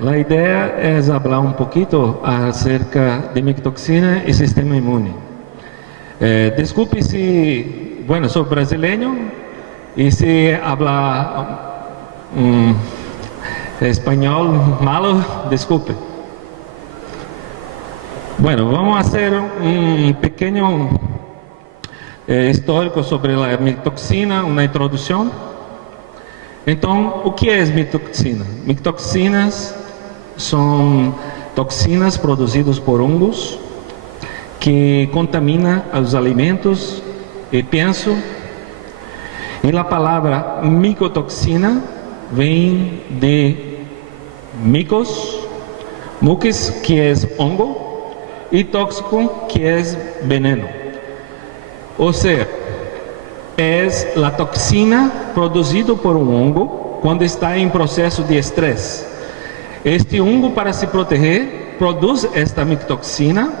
la idea es hablar un poquito acerca de micotoxina y sistema inmune. Desculpe si, bueno, soy brasileño y si habla español malo, disculpe. Bueno, vamos a hacer un pequeño histórico sobre la micotoxina, una introducción. Então, o que é micotoxina? Micotoxinas são toxinas produzidas por hongos que contaminam os alimentos e penso. E a palavra micotoxina vem de micos, mucus, que é hongo, e tóxico, que é veneno. Ou seja, é a toxina produzida por um hongo quando está em processo de estresse. Este hongo, para se proteger, produz esta micotoxina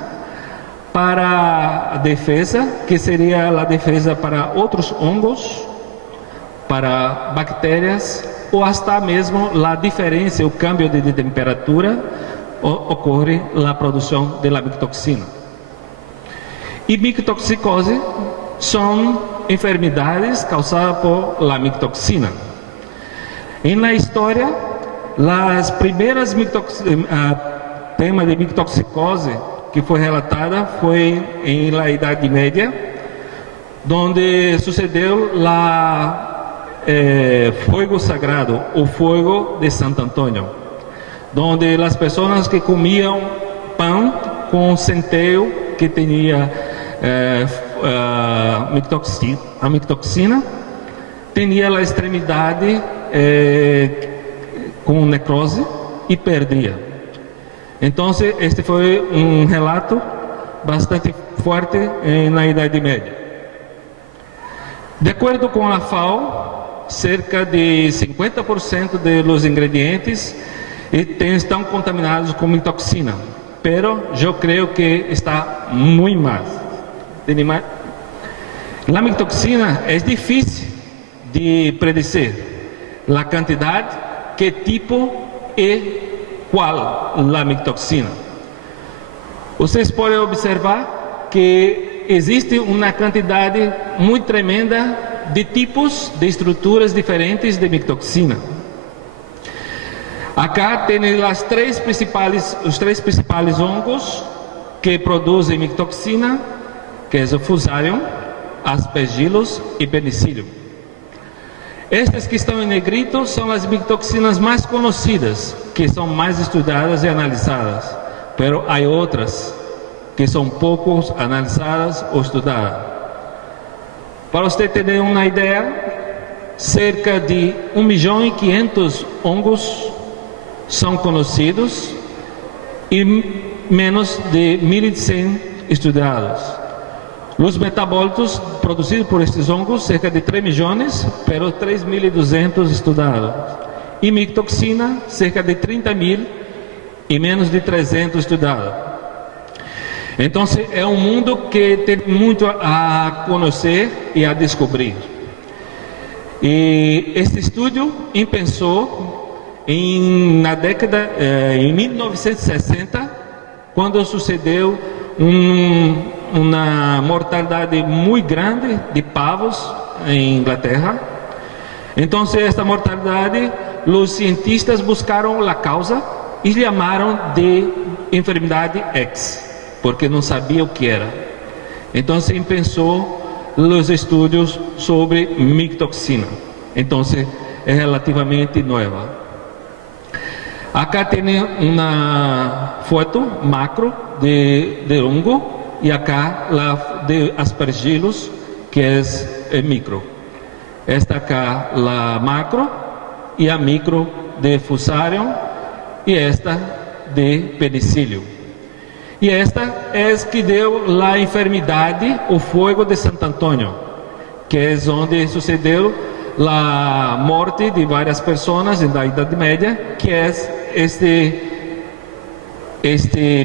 para a defesa, que seria a defesa para outros hongos, para bactérias, ou até mesmo a diferença, o câmbio de temperatura, ocorre a produção da micotoxina. E micotoxicose são enfermidades causadas por la micotoxina. En la historia, las primeras temas de micotoxicose que foi relatada foi em la Idade Média, donde sucedeu fuego sagrado, o fuego de Santo Antônio, donde as pessoas que comiam pão com centeio que tinha a micotoxina, tinha a extremidade com necrose e perdia. Então, este foi um relato bastante forte na Idade Média. De acordo com a FAO, cerca de 50% dos ingredientes estão contaminados com micotoxina, pero eu creio que está muito mais. A micotoxina é difícil de predizer a quantidade, que tipo e qual a micotoxina. Vocês podem observar que existe uma quantidade muito tremenda de tipos de estruturas diferentes de micotoxina. Acá tem os três principais hongos que produzem micotoxina, que é o Fusarium, Aspergillus e Penicillium. Estas que estão em negrito são as micotoxinas mais conhecidas, que são mais estudadas e analisadas, pero há outras que são pouco analisadas ou estudadas. Para você ter uma ideia, cerca de 1.500.000 hongos são conhecidos e menos de 1.100 estudados. Os metabólitos produzidos por estes hongos, cerca de 3 milhões, pero 3.200 estudados. E micotoxina, cerca de 30.000 e menos de 300 estudados. Então, é um mundo que tem muito a conhecer e a descobrir. E este estudo pensou na década, em 1960, quando sucedeu uma mortalidade muito grande de pavos em Inglaterra. Então, esta mortalidade, os cientistas buscaram a causa e chamaram de enfermidade X, porque não sabia o que era. Então, pensou os estudos sobre micotoxina. Então, é relativamente nova. Acá tem uma foto macro de hongo e acá la de Aspergillus, que é micro. Esta acá la macro e a micro de Fusarium e esta de Penicillium. E esta é que deu a enfermidade, o fogo de Santo Antônio, que é onde sucedeu a morte de várias pessoas na Idade Média, que é este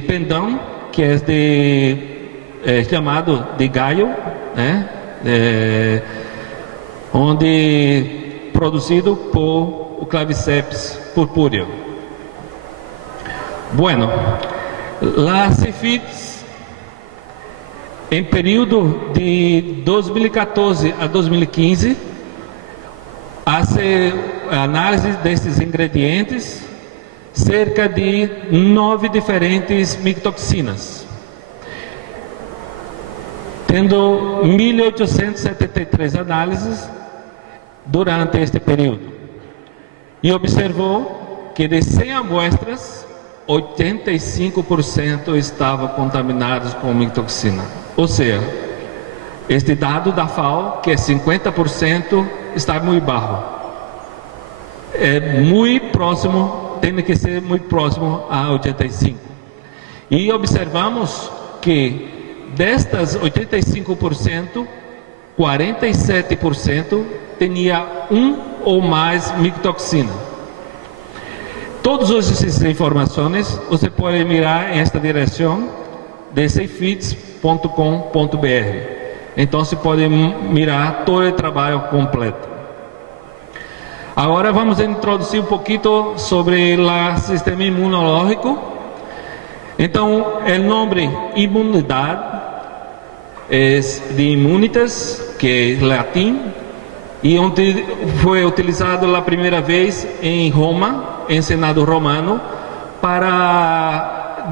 pendão, que é chamado de galho, né? Onde produzido por o Claviceps purpúreo. Bueno, las CIFIDs, em período de 2014 a 2015, hace análise desses ingredientes, cerca de 9 diferentes micotoxinas, tendo 1.873 análises durante este período, e observou que de 100 amostras, 85% estavam contaminados com micotoxina. Ou seja, este dado da FAO, que é 50%, está muito baixo. É muito próximo, tem que ser muito próximo a 85%. E observamos que destas 85%, 47% tinha um ou mais micotoxina. Todas essas informações você pode mirar em esta direção de cfids.com.br. Então você pode mirar todo o trabalho completo. Agora vamos introduzir um pouquinho sobre o sistema imunológico. Então, o nome imunidade é de immunitas, que é latim, e onde foi utilizado a primeira vez em Roma, em Senado romano, para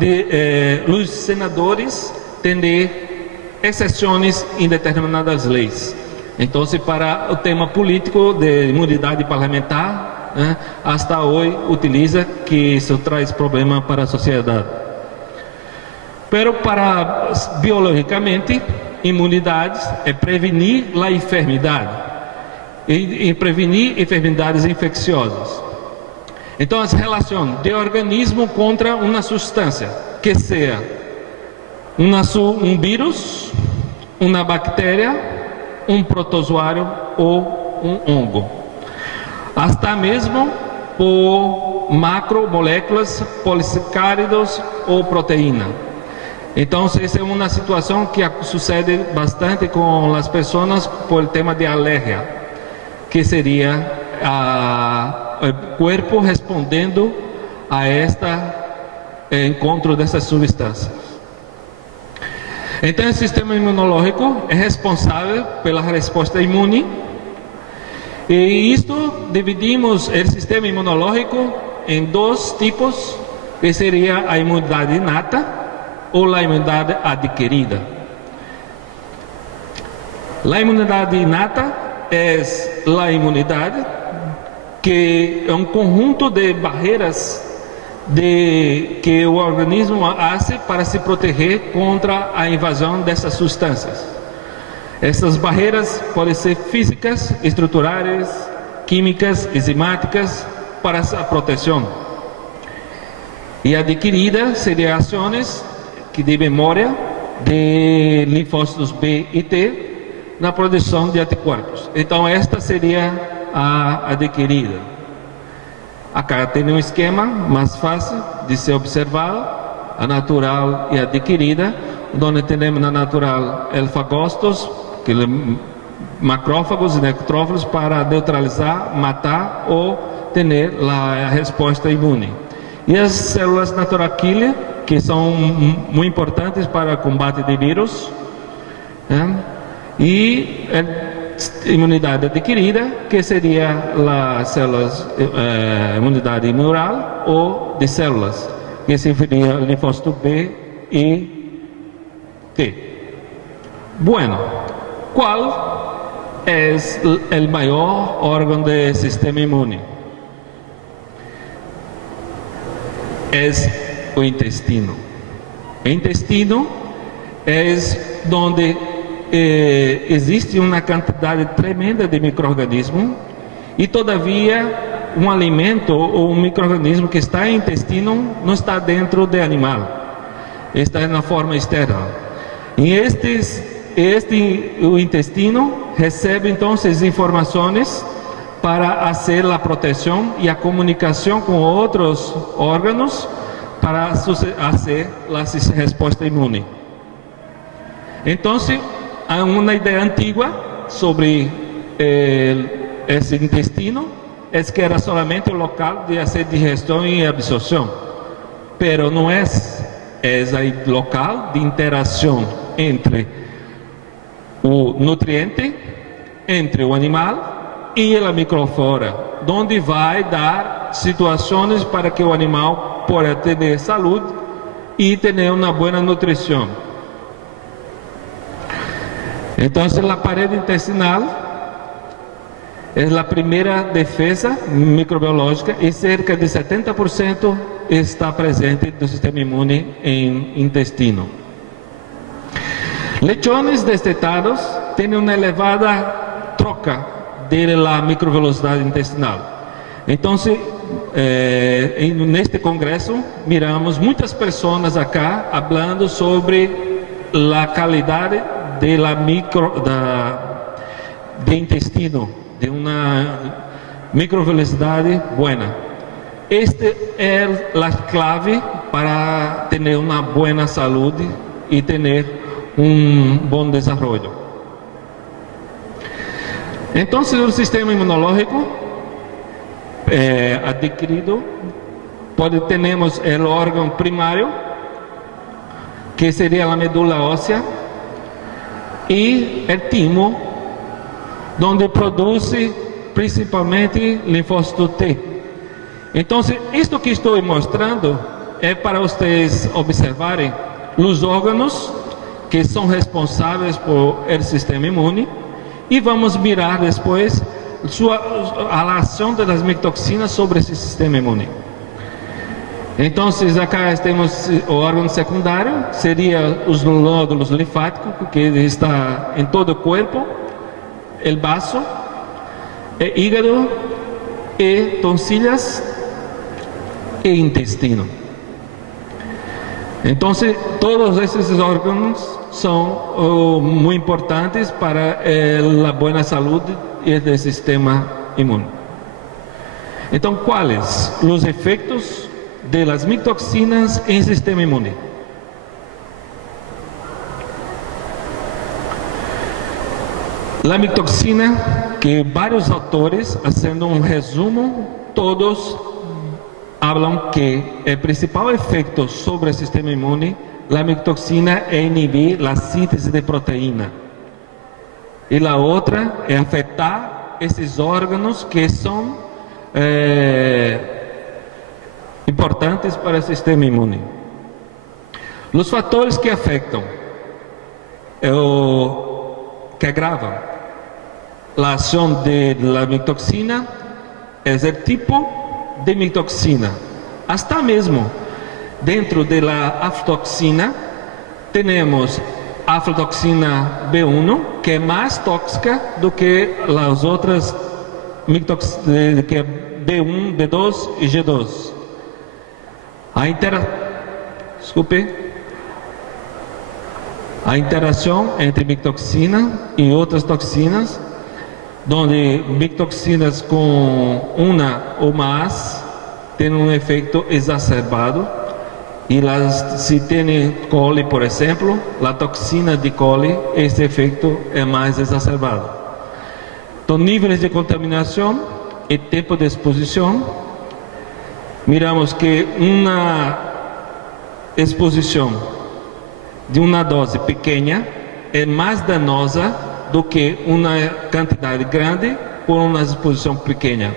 os senadores ter exceções em determinadas leis. Então, para o tema político de imunidade parlamentar, hasta hoje utiliza que isso traz problema para a sociedade. Pero para biologicamente, imunidade é prevenir a enfermidade e prevenir enfermidades infecciosas. Então, a relação de organismo contra uma substância, que seja um vírus, uma bactéria, um protozoário ou um hongo. Hasta mesmo por macromoléculas, polisacáridos ou proteína. Então, essa é uma situação que sucede bastante com as pessoas por tema de alergia, que seria o corpo respondendo a encontro dessas substâncias. Então, o sistema imunológico é responsável pela resposta imune, e isto dividimos o sistema imunológico em dois tipos, que seria a imunidade inata ou a imunidade adquirida. A imunidade inata é a imunidade que é um conjunto de barreiras que o organismo faz para se proteger contra a invasão dessas substâncias. Essas barreiras podem ser físicas, estruturais, químicas, enzimáticas, para a proteção. E adquirida seria ações de memória de linfócitos B e T na produção de anticorpos. Então, esta seria a adquirida. Acá tem um esquema mais fácil de ser observado, a natural e a adquirida, onde temos na natural alfagostos, que é macrófagos e necrófagos, para neutralizar, matar ou ter a resposta imune. E as células natural killer, que são muito importantes para o combate de vírus, e a imunidade adquirida, que seria as células imunidade imural ou de células, que seria o linfócito B e T. Bueno, qual é o maior órgão do sistema imune? É o intestino. O intestino é onde existe uma quantidade tremenda de micro-organismos, e todavia um alimento ou um micro-organismo que está em intestino não está dentro do animal, está na forma externa. E o intestino recebe então as informações para fazer a proteção e a comunicação com outros órgãos para fazer a resposta imune. Então, há uma ideia antiga sobre esse intestino, é que era somente o local de fazer digestão e absorção. pero no es el local de interacción entre o nutriente, entre o animal e a microflora, onde vai dar situações para que o animal possa ter saúde e ter uma boa nutrição. Então, a parede intestinal é a primeira defesa microbiológica e cerca de 70% está presente do sistema imune em intestino. Lechones destetados têm uma elevada troca da microvelocidade intestinal. Então, neste congresso, miramos muitas pessoas acá falando sobre a qualidade de intestino, de uma microvelocidade boa. Esta é a clave para ter uma boa saúde e ter bom desenvolvimento. Então, o sistema imunológico adquirido, temos o órgão primário, que seria a medula óssea, e o timo, onde produz principalmente linfócito T. Então, isto que estou mostrando é para vocês observarem os órgãos que são responsáveis por el sistema imune e vamos mirar depois a ação das mictoxinas sobre esse sistema imune. Então, acá temos o órgão secundário, seria os nódulos linfáticos, que está em todo o corpo, o baço, o hígado, e tonsillas e intestino. Então, todos esses órgãos são muito importantes para a boa saúde do sistema imune. Então, quais os efeitos das mictoxinas em sistema imune? A mictoxina, que vários autores, fazendo resumo, todos falam que o principal efeito sobre o sistema imune, a mictoxina é inibir a síntese de proteína. E a outra é afetar esses órgãos que são importantes para o sistema imune. Os fatores que afetam, que agravam a ação da mictoxina, é o tipo de mictoxina. Hasta mesmo dentro da aflatoxina, temos aflatoxina B1, que é mais tóxica do que as outras mictoxinas, que é B1, B2 e G2. A interação entre mictoxina e outras toxinas, onde mictoxinas com uma ou mais têm um efeito exacerbado, e se tem coli, por exemplo, a toxina de coli, esse efeito é mais exacerbado. Então, níveis de contaminação e tempo de exposição, miramos que uma exposição de uma dose pequena é mais danosa do que uma quantidade grande por uma exposição pequena.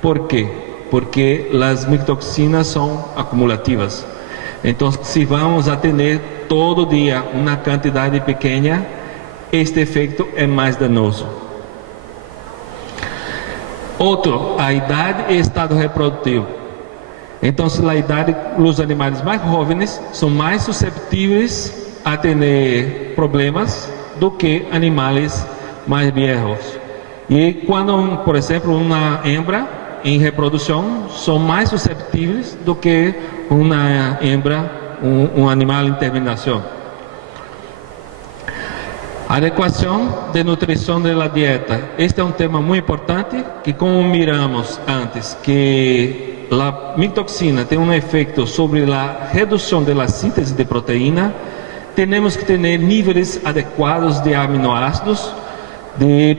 Por quê? Porque as mictoxinas são acumulativas. Então, se vamos a ter todo dia uma quantidade pequena, este efeito é mais danoso. Outro, a idade e estado reprodutivo. Então, a idade, os animais mais jovens são mais susceptíveis a ter problemas do que animais mais viejos. E quando, por exemplo, uma hembra em reprodução são mais susceptíveis do que uma hembra, um animal em terminação. Adequação de nutrição da dieta. Este é um tema muito importante, que como miramos antes, que a mictoxina tem um efeito sobre a redução da síntese de proteína, temos que ter níveis adequados de aminoácidos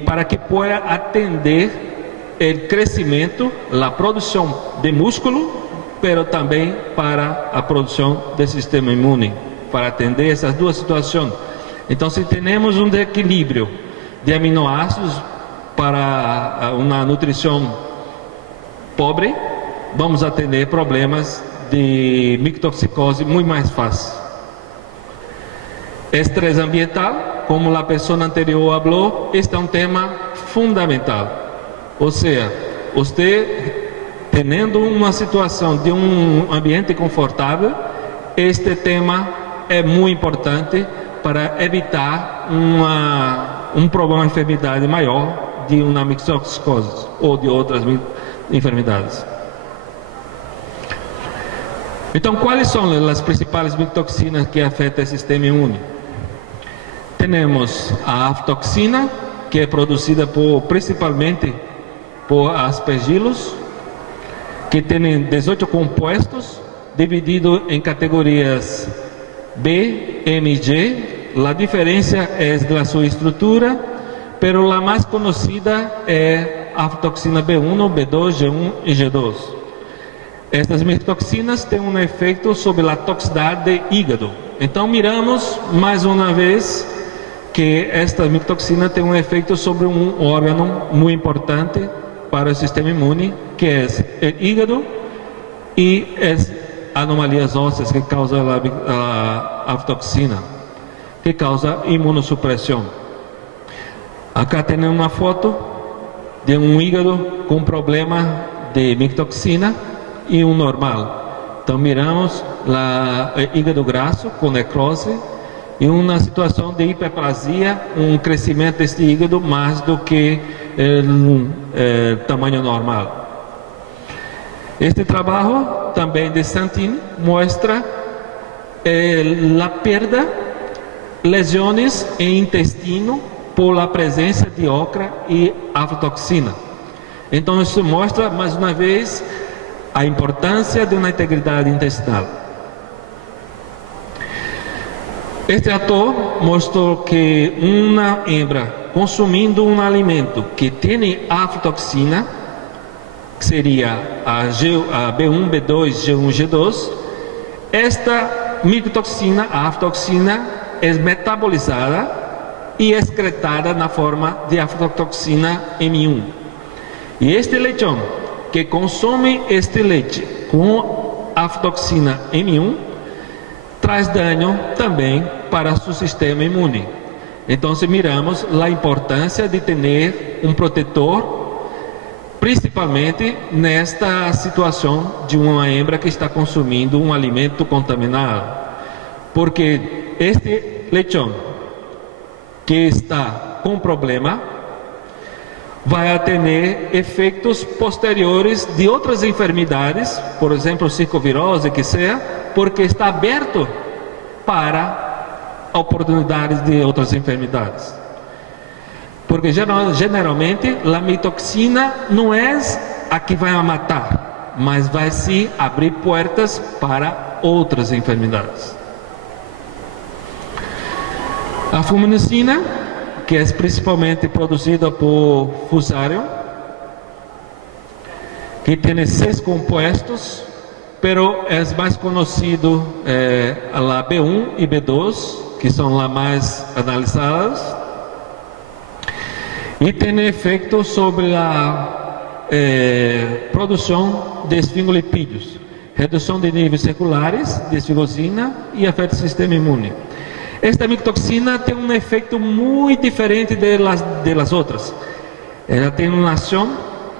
para que possa atender o crescimento, a produção de músculo mas também para a produção do sistema imune, para atender essas duas situações. Então, se temos um desequilíbrio de aminoácidos para uma nutrição pobre, vamos atender problemas de micotoxicose muito mais fácil. Estresse ambiental, como a pessoa anterior falou, este é um tema fundamental. Ou seja, você tendo uma situação de um ambiente confortável, este tema é muito importante para evitar um problema de enfermidade maior de uma micotoxicose ou de outras enfermidades. Então, quais são as principais micotoxinas que afetam o sistema imune? Temos a aflatoxina, que é produzida principalmente por aspergilos, que tem 18 compostos, divididos em categorias B, M e G. A diferença é da sua estrutura, mas a mais conhecida é a aflatoxina B1, B2, G1 e G2. Estas micotoxinas têm um efeito sobre a toxicidade do hígado. Então, miramos mais uma vez que esta micotoxina tem um efeito sobre um órgão muito importante para o sistema imune, que é o hígado, e as anomalias ósseas que causam a aflatoxina, que causa imunossupressão. Acá tem uma foto de um hígado com problema de micotoxina e um normal. Então miramos o hígado grasso com necrose e uma situação de hiperplasia, um crescimento deste hígado mais do que o tamanho normal. Este trabalho também de Santini mostra a perda, lesões em intestino por a presença de ocra e aflatoxina. Então isso mostra mais uma vez a importância de uma integridade intestinal. Este autor mostrou que uma hembra consumindo um alimento que tem aflatoxina, que seria a B1, B2, G1, G2, esta micotoxina, a aflatoxina, é metabolizada e excretada na forma de aflatoxina M1. E este leitão que consome este leite com aflatoxina M1 traz dano também para seu sistema imune. Então, se miramos a importância de ter um protetor, principalmente nesta situação de uma hembra que está consumindo um alimento contaminado, porque este leitão que está com problema vai ter efeitos posteriores de outras enfermidades, por exemplo, circovirose, que seja, porque está aberto para oportunidades de outras enfermidades. Porque geralmente a micotoxina não é a que vai matar, mas vai se abrir portas para outras enfermidades. A fuminicina, que é principalmente produzida por Fusarium, que tem 6 compostos, pero é mais conhecido a B1 e B2, que são as mais analisadas, e tem efeito sobre a produção de esfingolipídios, redução de níveis circulares de esfingosina e afeta o sistema imune. Esta micotoxina tem um efeito muito diferente das outras. Ela tem uma ação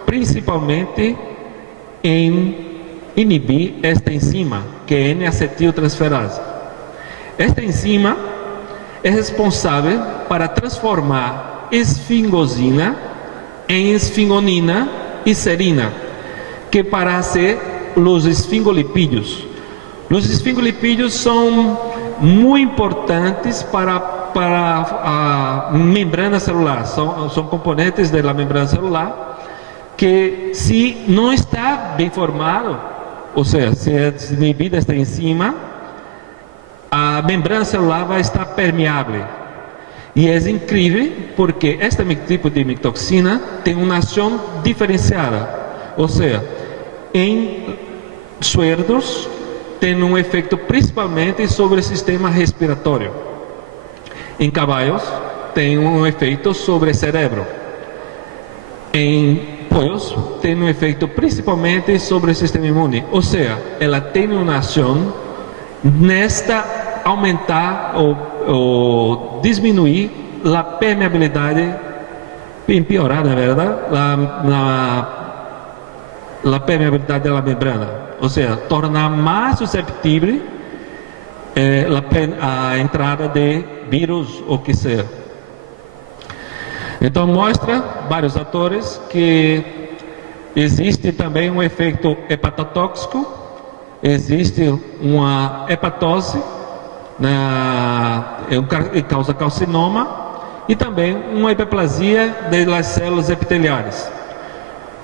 principalmente em inibir esta enzima, que é N-acetiltransferase. Esta enzima é responsável para transformar esfingosina em esfingonina e serina, que para ser os esfingolipídios. Os esfingolipídios são muito importantes para a membrana celular, são componentes da membrana celular que, se não está bem formado, ou seja, se é inibida esta enzima, a membrana celular vai estar permeável. E é incrível porque este tipo de micotoxina tem uma ação diferenciada, ou seja, em suerdos tem um efeito principalmente sobre o sistema respiratório. Em caballos tem um efeito sobre o cérebro. Em pollos tem um efeito principalmente sobre o sistema imune. Ou seja, ela tem uma ação nesta aumentar ou diminuir a permeabilidade, piorar, na verdade, a permeabilidade da membrana. Ou seja, tornar mais susceptível a entrada de vírus ou que seja. Então mostra vários atores que existe também um efeito hepatotóxico, existe uma hepatose que causa carcinoma e também uma hiperplasia das células epiteliais.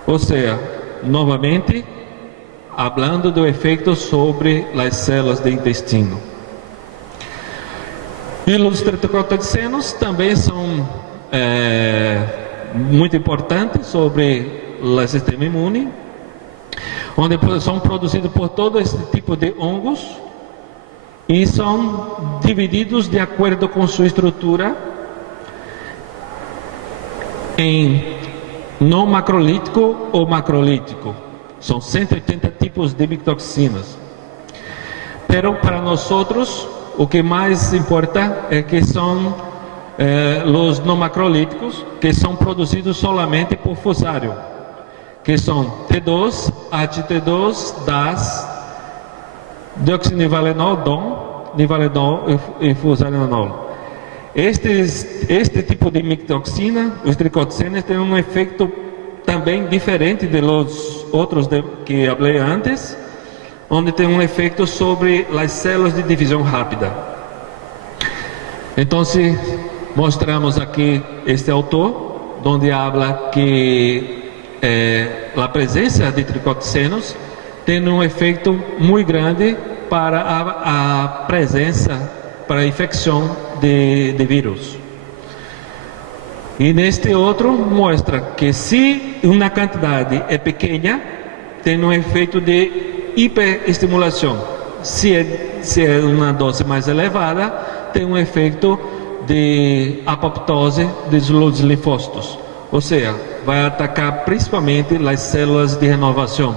Ou seja, novamente, falando do efeito sobre as células do intestino. E os tricotoxinas também são muito importantes sobre o sistema imune, onde são produzidos por todo esse tipo de hongos e são divididos de acordo com sua estrutura em não macrolítico ou macrolítico. São 180 tipos de micotoxinas. Pero para nós outros, o que mais importa é que são os não macrolíticos, que são produzidos solamente por fusário, que são T2, HT2, DAS, deoxinivalenol, DON, nivalenol e fusarenol. Este tipo de micotoxina, os tricotoxinas, tem um efeito também diferente dos outros que falei antes, onde tem um efeito sobre as células de divisão rápida. Então, se mostramos aqui este autor, onde habla que a presença de tricotoxinas tem um efeito muito grande para a presença, para a infecção de vírus. E neste outro mostra que se uma quantidade é pequena, tem um efeito de hiperestimulação. Se é uma dose mais elevada, tem um efeito de apoptose dos linfócitos. Ou seja, vai atacar principalmente as células de renovação.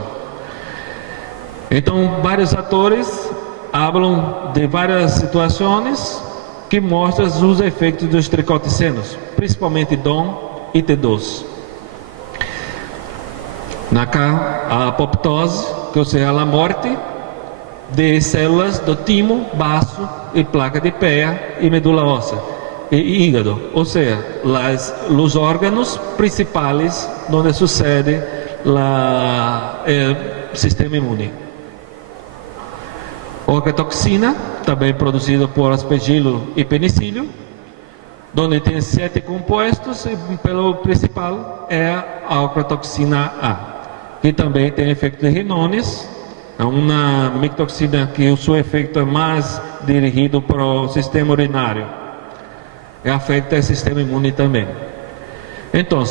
Então, vários atores falam de várias situações que mostram os efeitos dos tricotoxinas, principalmente DON e T2. A apoptose, que seja a morte de células do timo, baço e placa de pé e medula óssea e hígado, ou seja, os órgãos principais onde sucede o sistema imune. Ocratoxina, também produzido por aspergilo e penicílio, onde tem 7 compostos e pelo principal é a ocratoxina A, que também tem efeito de rinones. É uma micotoxina que o seu efeito é mais dirigido para o sistema urinário e afeta o sistema imune também. Então,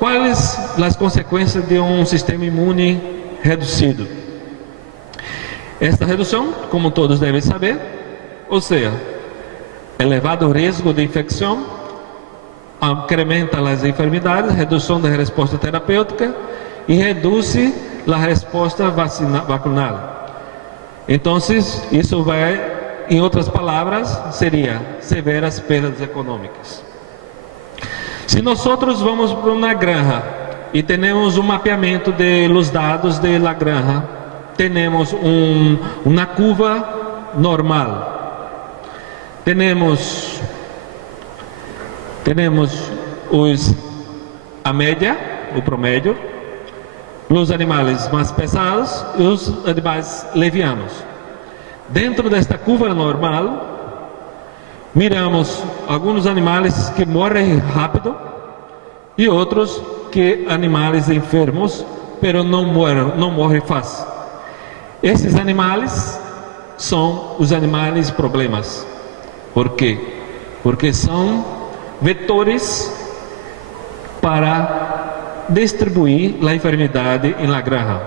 quais as consequências de um sistema imune reduzido? Esta redução, como todos devem saber, ou seja, elevado risco de infecção, incrementa as enfermidades, redução da resposta terapêutica e reduz a resposta vacunal. Então, isso vai, em outras palavras, seria severas perdas econômicas. Se nós vamos para uma granja e temos um mapeamento dos dados da granja, temos uma curva normal. Temos a média, o promédio, os animais mais pesados e os animais levianos. Dentro desta curva normal, miramos alguns animais que morrem rápido e outros que animais enfermos, pero não morrem fácil. Esses animais são os animais problemas. Por quê? Porque são vetores para distribuir a enfermidade em la granja.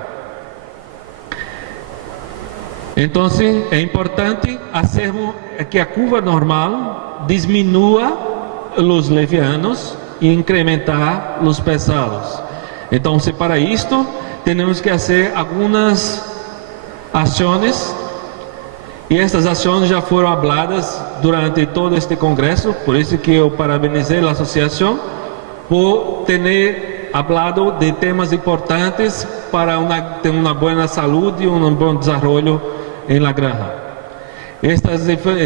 Então, é importante fazermos que a curva normal diminua os levianos e incrementar os pesados. Então, para isto, temos que fazer algumas ações, e estas ações já foram faladas durante todo este congresso, por isso que eu parabenizei a associação por ter falado de temas importantes para ter uma boa saúde e um bom desenvolvimento em la granja. Esta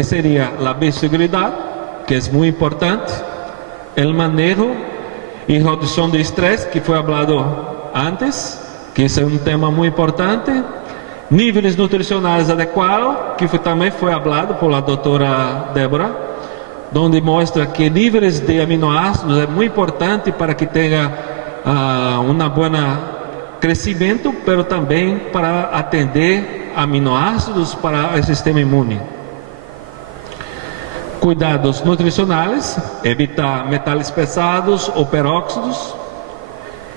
seria a biosseguridade, que é muito importante, o manejo e redução de estresse, que foi falado antes, que esse é um tema muito importante, níveis nutricionais adequados, que também foi falado por a doutora Débora, onde mostra que níveis de aminoácidos é muito importante para que tenha uma boa crescimento, mas também para atender aminoácidos para o sistema imune. Cuidados nutricionais, evitar metais pesados ou peróxidos,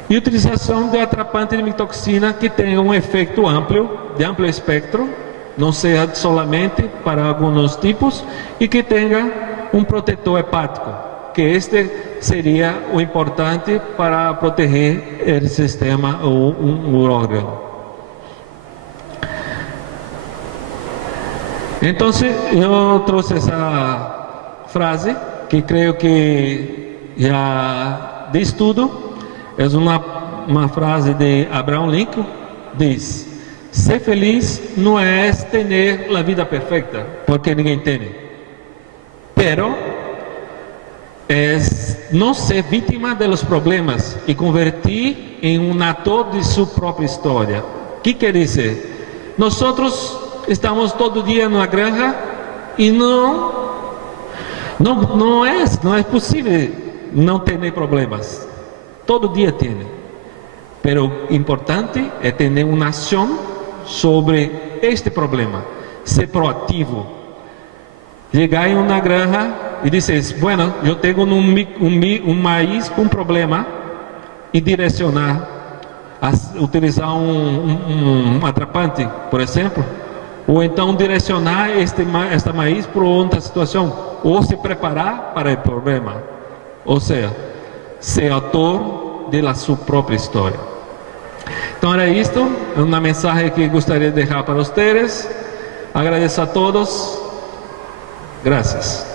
e utilização de atrapante de micotoxina que tenha um efeito amplo, de amplo espectro, não seja somente para alguns tipos, e que tenha um protetor hepático, que este seria o importante para proteger o sistema ou o órgão. Então, eu trouxe essa frase, que creio que já diz tudo. É uma frase de Abraham Lincoln, diz: ser feliz não é ter a vida perfeita, porque ninguém tem, pero é não ser vítima dos problemas e convertir em um ator de sua própria história. O que quer dizer? Nós estamos todo dia na granja e não é possível não ter problemas. Todo dia tem. Pero o importante é ter uma ação sobre este problema. Ser proativo. Chegar em uma granja e dizer: bueno, eu tenho um maíz com problema, e direcionar, utilizar um atrapante, por exemplo, ou então direcionar esta maíz para outra situação, ou se preparar para o problema, ou seja, ser autor da sua própria história. Então era isto, é uma mensagem que gostaria de deixar para vocês. Agradeço a todos. Graças.